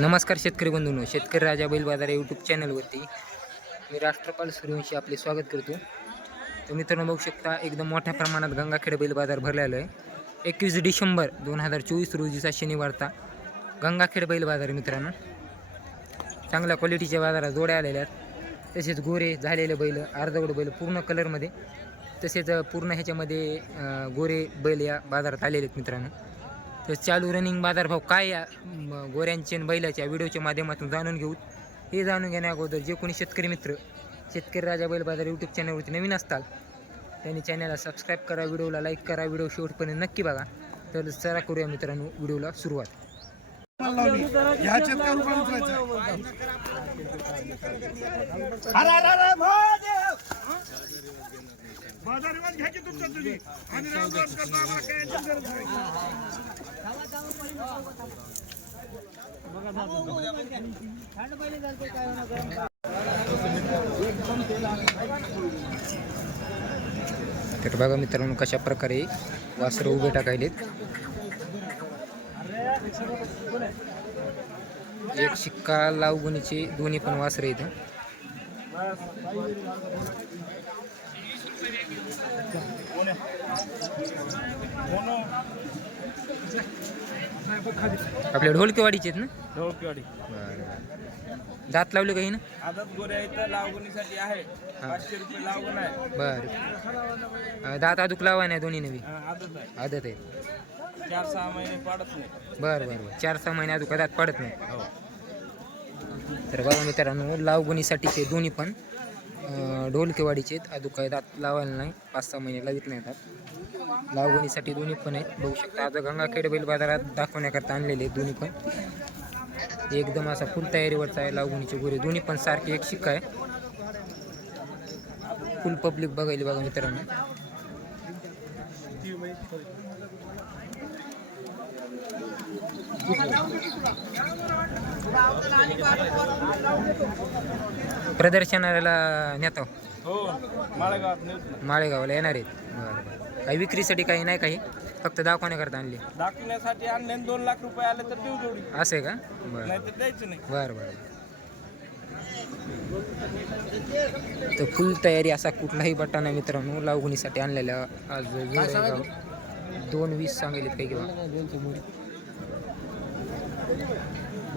नमस्कार शेतकरी बंधूंनो शेतकरी राजा बैल बाजार यूट्यूब चॅनलवरती मी राष्ट्रपाल सूर्यवंशी आपले स्वागत करतो. तर मित्रांनो बघू शकता एकदम मोठ्या प्रमाणात गंगाखेड बैल बाजार भरलेला आहे. एकवीस डिसेंबर दोन हजार चोवीस रोजीचा शनिवारचा गंगाखेड बैल बाजार मित्रांनो. चांगल्या क्वालिटीच्या बाजारात जोड्या आलेल्या आहेत. तसेच गोरे झालेले बैल अर्धवड बैल पूर्ण कलरमध्ये तसेच पूर्ण ह्याच्यामध्ये गोरे बैल या बाजारात आलेले आहेत मित्रांनो. तर चालू रनिंग बाजारभाव काय या गोऱ्यांचे आणि बैलाच्या व्हिडिओच्या माध्यमातून जाणून घेऊ. हे जाणून घेण्या अगोदर जे कोणी शेतकरी मित्र शेतकरी राजा बैल बाजार यूट्यूब चॅनलवरती नवीन असतात त्यांनी चॅनलला सबस्क्राईब करा व्हिडिओला लाईक करा व्हिडिओ शेवटपर्यंत नक्की बघा. तर सरा करूया मित्रांनो व्हिडिओला सुरुवात. ह्याच्यात काय रुपये उचलायचं? बाजार रिवाज घ्या की तुमचा तुम्ही. आणि करता आम्हाला काय याची गरज नाही. तर बघा मित्रांनो कशा प्रकारे वासरं उभे टाकायलेत. एक शिक्का लावगुणीचे दोन्ही पण वासरं इथं. आपल्या ढोलकेवाडीचे आहेत ना? ढोळकेवाडी दात लावले काही ना? आदत गोऱ्या इथं लावगणीसाठी आहे. पाचशे रुपये लावगण आहे. बर. दात अजूक लावा नाही दोन्ही नवी? हा, आदत आहे. आदत आहे. चार सहा महिने पाडत नाही. बर बर बर. चार सहा महिने अजून दात पडत नाही. तर बघा मित्रांनो लावगुणीसाठीचे दोन्ही पण ढोलकेवाडीचे आहेत. अजून काही दात लावायला नाही. पाच सहा महिने लावित नाही दात लावणीसाठी दोन्ही पण आहेत. बघू शकता. आज गंगाखेड बैल बाजारात दाखवण्याकरता आणलेले आहेत दोन्ही पण. एकदम असा फुल तयारीवरचा आहे लावणीचे गोरे. दोन्ही पण सारखे एक शिक्का आहे. फुल पब्लिक बघायला बघा मित्रांनो. प्रदर्शनाला नेतो. हो माळेगावात माळेगावला येणार आहेत. बरं बरं. काही विक्रीसाठी काही नाही काही फक्त दाखवण्याकरता आणले. दाखवण्यासाठी आणले आणि दोन लाख रुपये आले तर देऊ जोडी. असं आहे का? बरं. नाही तर द्यायचं नाही. बरं बरं. तर फुल तयारी असा कुठलाही बट्टा नाही मित्रांनो लावगुणीसाठी आणलेला आज दोन वीस सांगेल काही किंवा.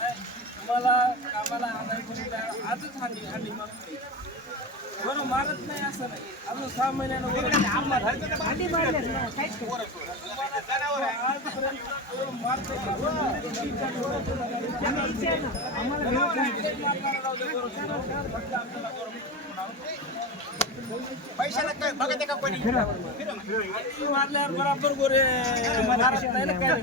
मला कामाला आणायचं आजच हांडी मारतो. बरं मारत नाही असं नाही. अजून सहा महिन्यानं वर मारल्यावर बराबर गोरे. मारत नाही ना काय?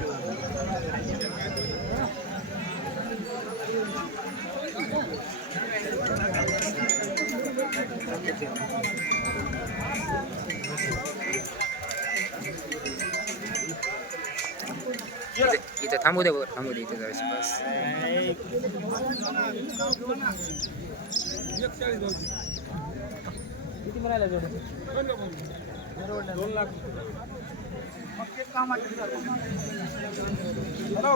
थांबू दे बरं थांबू दे इथं जायचं बस किती म्हणायला जोडी दोन लाख हॅलो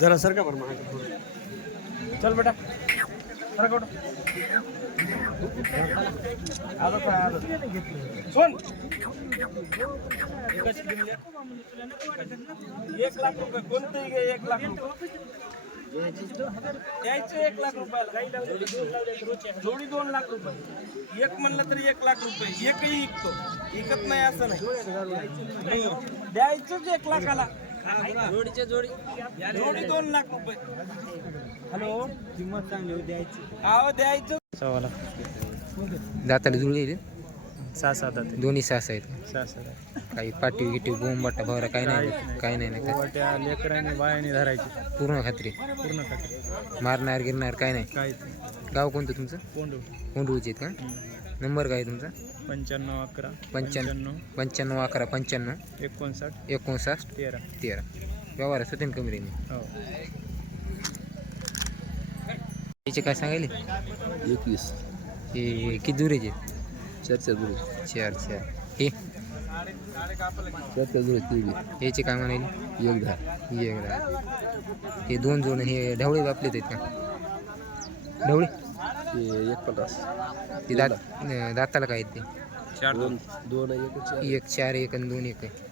जरा सर का बरं चल बेटा सर कुठं काय एक लाख रुपये कोणतंही घे एक लाख द्यायचं एक लाख रुपयाला. जोडी दोन लाख रुपये. एक म्हणलं तरी एक लाख रुपये. एकही इकतो. इकत नाही असं नाही. द्यायचंच एक लाखाला. जोडीच्या जोडी. जोडी दोन लाख रुपये. हॅलो. किंमत चांगली द्यायची. अहो द्यायचं. सव्वाला. दाताला जुळले सहा सात आते दोन्ही सास आहेत. सहा सात काही पाठी गिटी बोंब बाटा भावरा काही नाही. काही नाही ना काय वाट्या लेकरांनी बायाने धरायची. पूर्ण खात्री. पूर्ण खात्री. मारणार गिरणार काय नाही. काहीच गाव कोणतं तुमचं? कोंडू. कोंडूचे आहेत का? नंबर काय आहे तुमचा? पंच्याण्णव अकरा. पंच्याण्णव. पंच्याण्णव. अकरा पंच्याण्णव. एकोणसाठ. एकोणसाठ. तेरा. तेरा. व्यवहारात होते ना कमी रेंज हो. याचे काय सांगायले? एकवीस. हे किती दुरेचे आहेत? चार चार दुरुस्त चार चार हे? चार चार बी याचे काय म्हणाले एक दहा. हे एकदा. हे दोन जोड हे ढवळे बापलेत आहेत का? ढवळे? ते एक पन्नास. ते दात अं, दाताला काय आहेत ते? दोन. दोन आहे, एक चार. एक चार एक आणि दोन एक आहे.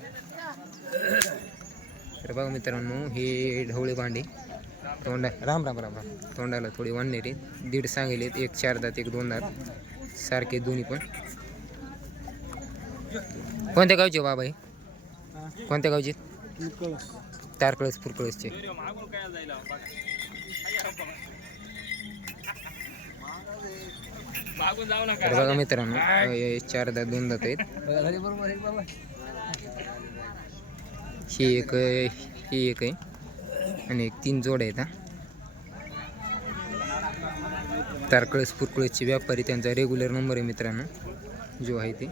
तर बघा मित्रांनो हे ढवळे भांडे तोंडा राम राम राम राम. तोंडाला थोडे वाढणे दीड सांगेलेत एक चार दात एक दोन दात. सारखे दोन्ही पण. कोणत्या गावचे हो बाबा हे कोणत्या गावचे? तारकळस फुरकळसचे. तर बघा मित्रांनो चार दात दोन दात आहेत. ही एक ही एक आहे. आणि एक तीन जोड आहेत हा. तारकळस पुरकळसचे व्यापारी त्यांचा रेग्युलर नंबर आहे मित्रांनो जो आहे ते.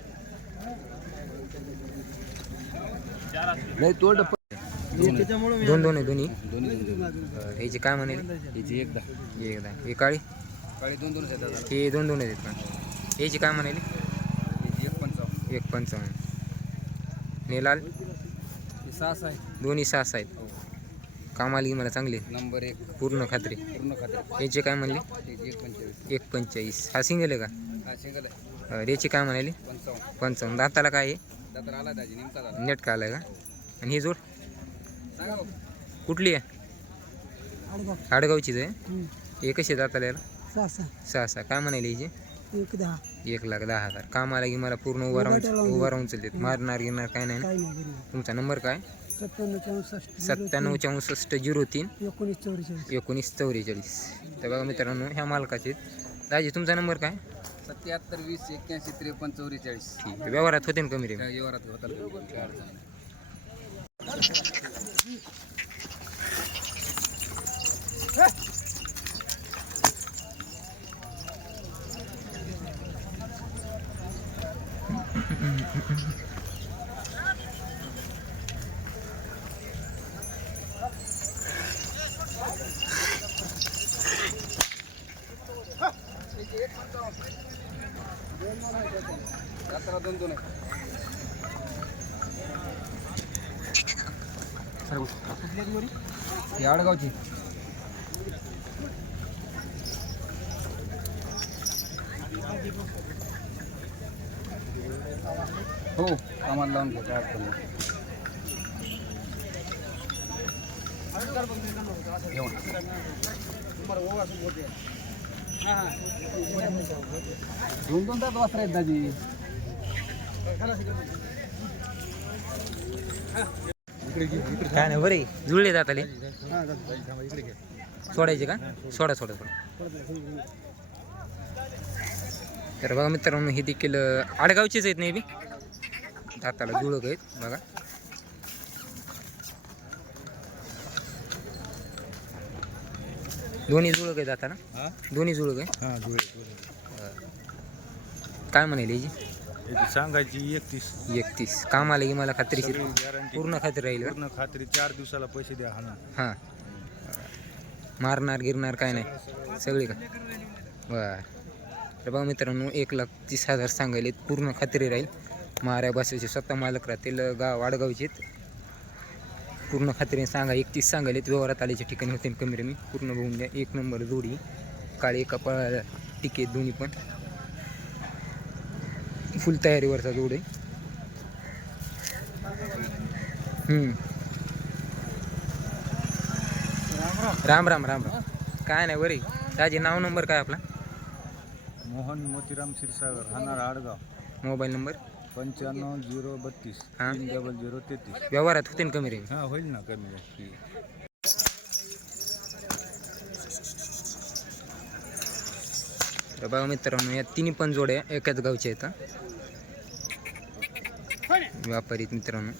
दोन दोन आहे दोन्ही. ह्याचे काय म्हणाले? हे एकदा. हे काळी? काळी दोन दोन आहेत हे दोन दोन आहेत का? ह्याचे काय म्हणाले? एक पंचावन्न. एक पंचावन्न. ने लाल? हे सहा आहे दोन्ही सहा सहा आहेत. कामाला की मला चांगले. नंबर एक. पूर्ण खात्री. पूर्ण खात्री. याचे काय म्हणले? याची एक पंचेचाळीस एक पंचेचाळीस हा सिंगल आहे का? हा सिंगल आहे. अं, याचे काय म्हणाले? पंचावन्न. पंचावन्न. दाताला काय आहे? आला नेमका झाला. नेट का आलाय का? आणि ही जोड? सांगा भाऊ. कुठली आहे? आडगावचीच आहे. हे कशी दाताला याला? सहा सहा. सहा सहा काय म्हणाले हिचे एक दहा एक लाख दहा हजार. कामाला की मला पूर्ण उभा राहून उभा राहून चालते मारणार गिरणार काय नाही ना. काही नाही घरी तुमचा नंबर काय? सत्त्याण्णव चौसष्ट सत्त्याण्णव चौसष्ट झिरो तीन. एकोणीस चौवेचाळीस. एकोणीस चौवेचाळीस. तर बघा मित्रांनो ह्या मालकाचे. दाजी तुमचा नंबर काय? सत्याहत्तर वीस एक्क्याऐंशी त्रेपन्न चौवेचाळीस. ठीक आहे. व्यवहारात होते ना कमी रे काय व्यवहारात होता ही आडगावची. हो कामाला लावून घे काय दोन दोन तास वासरा आहेत दाजी. काय नाही बरे जुळले जाताले सोडायचे का? सोडा सोडा सोडा. तर बघा मित्रांनो हे देखील आडगावचेच आहेत नाही बी दाताला जुळक आहेत बघा. दोन्ही जुळक आहेत दाताला. दोन्ही जुळक आहे काय म्हणाले याची सांगायची एकतीस. एकतीस. काम आले की मला खात्रीशीर गॅरंटी पूर्ण खात्री राहील का? पूर्ण खात्री. चार दिवसाला पैसे द्या हाणून हां. मारणार गिरणार काय नाही. सगळे का? बर. तर बघा मित्रांनो एक लाख तीस हजार सांगायले पूर्ण खात्री राहील. माऱ्या बसायचे स्वतः मालक राहतील गाव वाडगावचे पूर्ण खात्रीने सांगा एकतीस सांगायलेत. व्यवहारात आल्याच्या ठिकाणी होते कमी रमी. पूर्ण बघून द्या. एक नंबर जोडी. काळे कपाळ टिके दोन्ही पण. फुल तयारीवरचा जोड. आहे हम्म. राम राम राम राम. काय नाही बरे दाजी नाव नंबर काय आपला? मोहन मोतीराम क्षीरसागर हाणार आडगाव. Mobile number? पंच्याण्णव झिरो बत्तीस. डबल झिरो तेहतीस. व्यवहारात होते ना कमी रे? हां होईल ना कमी तर बघा मित्रांनो या तिन्ही पण जोड्या एकाच गावच्या आहेत. व्यापारीत मित्रांनो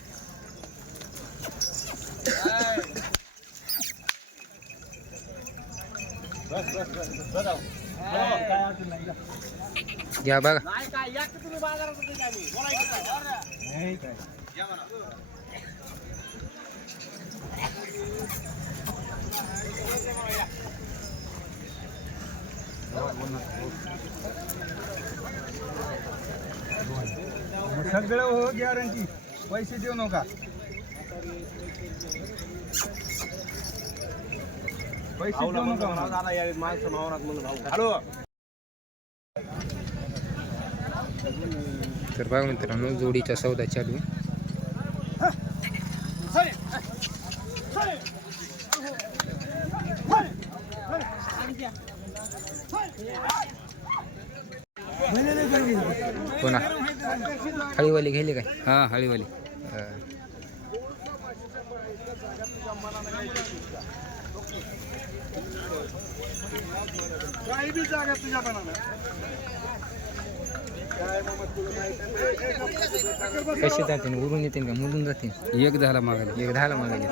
घ्या बघा नाही काय या की तुम्ही बाजारात होते काय मी बोलायचं काय? सगळं हो गॅरंटी पैसे देऊ नका. पैसे देऊ नका. म्हणा. हॅलो. तर बघा मित्रांनो जोडीचा सौदा चालू कोणा हळीवाली घ्यायली काय? हा हळीवाली. अं, काही बी जागा तुझ्या मनानं. कशी जातील उरून येतील का? मुरून जातील एक झाला मागायला एक दहाला मागायली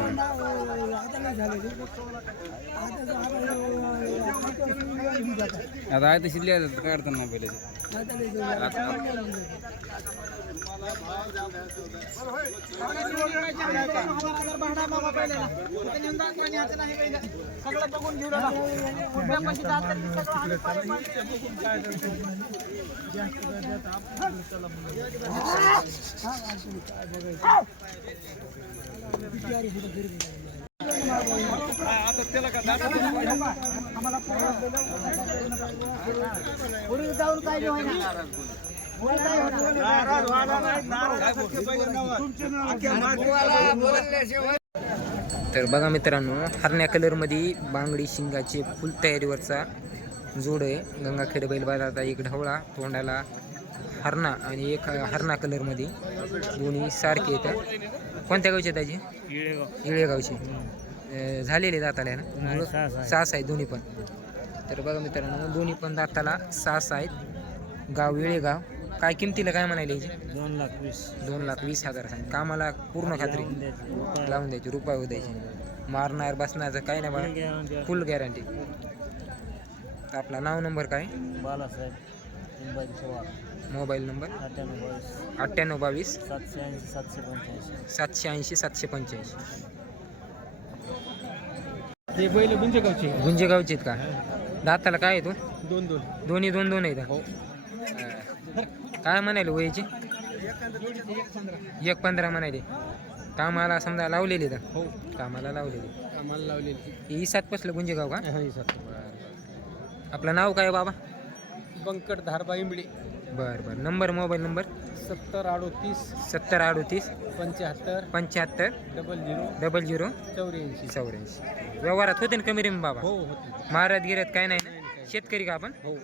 आता आहे तशी लिहायचं काढताना मोबाईलचे. सगळं बघून घेऊ नका. कुठल्या पाहिजे. तर बघा मित्रांनो हरण्या कलरमध्ये बांगडी शिंगाचे फुल तयारीवरचा जोड आहे. गंगाखेड बैल बाजारात एक ढवळा तोंडाला हरणा आणि एक हरणा कलरमध्ये दोन्ही सारखे येतात कोणत्या गावचे त्याचे इळेगावचे झालेले दाताला आहे ना सास आहेत. दोन्ही पण. तर बघा मित्रांनो दोन्ही पण दाताला सास आहेत. गाव इळेगाव काय किमतीला काय म्हणाले याची? दोन लाख वीस. दोन लाख वीस हजार सांग. कामाला पूर्ण खात्री? लावून द्यायची रुपये द्यायची. मारणार बसण्याचं काय नाही बघा फुल गॅरंटी आपला नाव नंबर काय? Balasaheb Pawar mobile number? अठ्ठ्याण्णव बावीस. अठ्ठ्याण्णव बावीस. सातशे ऐंशी सातशे पंच्याऐंशी. सातशे ऐंशी सातशे पंच्याऐंशी. ते बैल गुंजेगावचे. गुंजेगावचे आहेत का? दाताला काय आहे तो? दोन दोन. दोन्ही दोन दोन आहेत हो. का? काय म्हणाले वयाची एक पंधरा म्हणाले. कामाला समजा लावलेली तर? हो. कामाला लावलेली. आम्हाला लावलेली. ही सात पसलं गुंजेगाव का? हो आपलं नाव काय आहे बाबा? बंकट धारबा इंबडी बरं बरं. Number mobile number? सत्तर अडोतीस. सत्तर अडोतीस. पंच्याहत्तर. पंच्याहत्तर. Double zero. Double zero. चौऱ्याऐंशी. चौऱ्याऐंशी. व्यवहारात होते ना कमी रे बाबा? हो होते. महाराज गिऱ्यात काय नाही ना? शेतकरी का आपण? हो.